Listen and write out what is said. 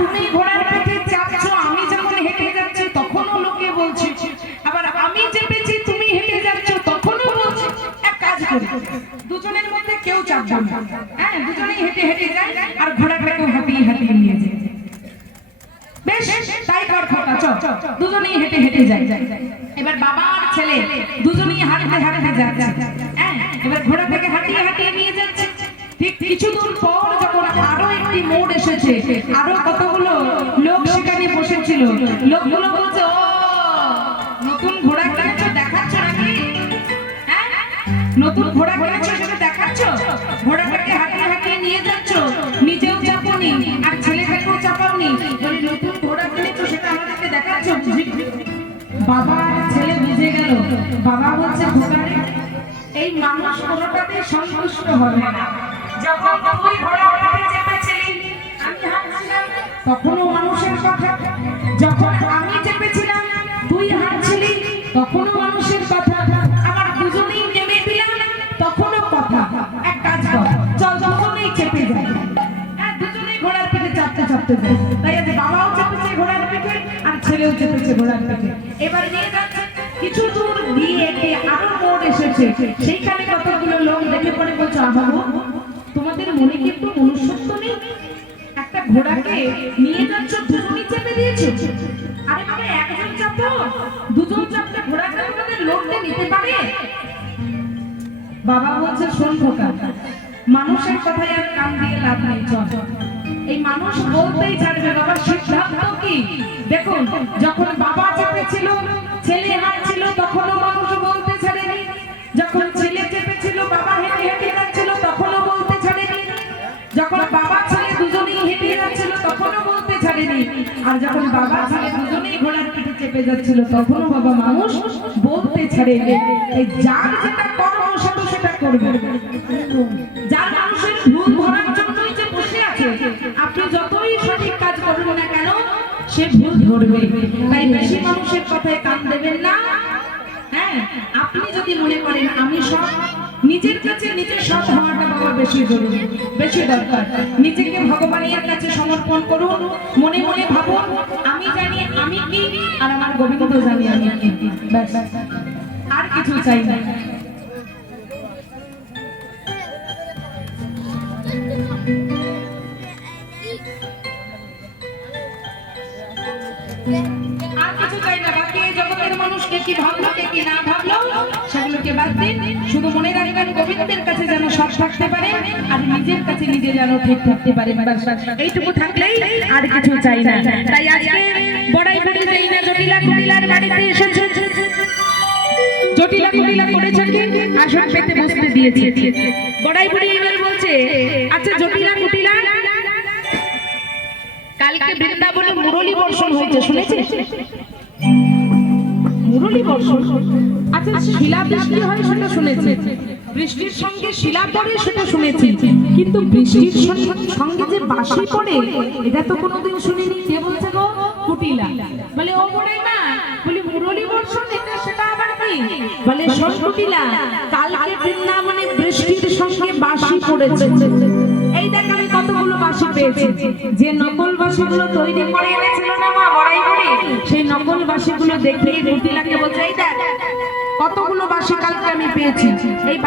তুমি ঘোড়ার পিঠে চাপছো, আমি যখন হেঁটে যাচ্ছি তখনও লোকে বলছে, আবার আমি চেপেছি তুমি হেঁটে যাচ্ছ তখনও বলছে। এক কাজ করি, দুজনের মধ্যে কেউ চাপবে না, হ্যাঁ দুজনেই হেঁটে হেঁটে যায় আর ঘোড়াটাকেও হাঁটিয়ে হাঁটিয়ে নিয়ে যায়। বেশ তাই কর খোকা, চল দুজনেই হেঁটে হেঁটে যায়। এবার বাবা আর ছেলে দুজনেই হাঁটতে হাঁটতে যাচ্ছে, হ্যাঁ এবার ঘোড়া থেকে হাঁটিয়ে হাঁটিয়ে নিয়ে যাচ্ছে। ঠিক কিছু দূর পর যখন আরো একটি মোড় এসেছে, আরো কতগুলো লোক সেখানে বসেছিল, লোকগুলো বলছে, ও নতুন ঘোড়া কিনেছো দেখাচ্ছ নাকি? হ্যাঁ নতুন ঘোড়া কিনেছো সেটা দেখাচ্ছ, ঘোড়াটাকে হাঁটিয়ে হাঁটিয়ে নিয়ে যাচ্ছ, নিজেও চাপনি আর ছেলেটাকেও চাপাওনি, বলি নতুন ঘোড়া কিনেছো সেটা আমাদেরকে দেখাচ্ছ। বাবা আর ছেলে বুঝে গেল, বাবা বলছে, ঘোড়ারে এই মানুষ কোনোটাতে সন্তুষ্ট হবে না। যখন তুই ঘোড়া পিঠে চেপেছিলি আমি হাঁটছিলাম তখনও মানুষের কথা, যখন আমি চেপেছিলাম তুই হাঁটছিলি তখনও মানুষের কথা, আবার দুজনেই নেমে দিলাম তখনও কথা। এক কাজ কর, চল দুজনেই চেপে যাই। হ্যাঁ দুজনেই ঘোড়ার পিঠে চাপতে চাপতে যাই। তাই আজ বাবাও চেপেছে ঘোড়ার পিঠে আর ছেলেও চেপেছে ঘোড়ার পিঠে। এবার নিয়ে যাচ্ছে, কিছু দূর দিয়ে আরো মোড় এসেছে, সেইখানে কতগুলো লোক দেখে পড়ে বলছে, আহা তোমাদের মনে কি একটু মনুষ্যত্ব নেই? একটা ঘোড়াকে নিয়ে যাচ্ছ দুজনই চেপে দিয়েছো। আরে বাবা একজন চাপো, দুজন চাপলে ঘোড়াটা তোমাদের লড়তে নিতে পারে? বাবা বলছে, শোন খোকা, মানুষের কথায় আর কান দিয়ে লাভ নেই, চল এই মানুষ বলতেই ছাড়বে। বাবার সিদ্ধান্ত কি দেখুন, যখন বাবা চেপেছিল ছেলে হাঁটছিল তখনও মানুষ বলতে ছাড়েনি, যখন ছেলে চেপেছিল বাবা হেঁটে হেঁটে যাচ্ছিল তখনও বলতে ছাড়েনি, যখন বাবা ছেলে দুজনেই হেঁটে যাচ্ছিল তখনও বলতে ছাড়েনি, আর যখন বাবা ছেলে দুজনেই ঘোড়ার পিঠে চেপে যাচ্ছিল তখনও বাবা মানুষ বলতে ছাড়েনি। এই যার যেটা কর্ম সেটা করবে, যার মানুষের ভুল ধরার জন্যই যে বসে আছে, আপনি যতই সঠিক কাজ করুন না কেন সে ভুল ধরবে। তাই বেশি মানুষের কথায় কান দেবেন না। হ্যাঁ আপনি যদি মনে করেন আমি সব, নিজের কাছে নিজের সৎ হওয়াটা বাবা বেশি জরুরি, বেশি দরকার। নিজেকে ভগবানের কাছে সমর্পণ করুন, মনে মনে ভাবুন আমি জানি আমি কি, আর আমার গোবিন্দ জানি আমি কি, ব্যাস আর কিছু চাই না। আর কিছু চাই না, বাকি জগতের মানুষকে কি ভাবলো কে কি না ভাবলো সেগুলোকে বাদ দিন। শুধু মনে রাখবেন গোবিন্দের কাছে যেন সৎ থাকতে পারে আর নিজের কাছে নিজে যেন ঠিক থাকতে পারে, এইটুকু থাকলেই আর কিছু চাই না। তাই আজকে বড়াই করে দেই না, জটিলা কুটিলার বাড়িতে এসেছে, জটিলা কুটিলা করেছে কি আসন পেতে বসতে দিয়েছে। বড়াই বুড়ি এবার বলছে, আচ্ছা জটিলা কুটিলা কালকে বৃন্দাবনে মুরলী বর্ষণ হয়েছে শুনেছি? মুরলী বর্ষণ, আচ্ছা শিলা বৃষ্টি হয় সেটা শুনেছি, বৃষ্টির সঙ্গে শিলা পড়ে সেটা শুনেছি, কিন্তু বৃষ্টির সঙ্গে যে বাঁশি পড়ে এটা তো কোনোদিন শুনিনি। কে বলছে গো? কুটিলা বলে, ও বলে না, বলি মুরলী বর্ষণ এটা সেটা আবার কি? বলে শোন কুটিলা, কালকে বৃন্দাবনে বৃষ্টির সঙ্গে বাঁশি পড়েছে। এই দেখ আমি কতগুলো বাঁশি পেয়েছি, যে নকল বাঁশিগুলো তৈরি করে এনেছিল না মা বড়াই করে, সেই নকল বাঁশিগুলো দেখে কুটিলাকে বলছে, এই দেখ কতগুলো বাঁশি কালকে আমি পেয়েছি, এই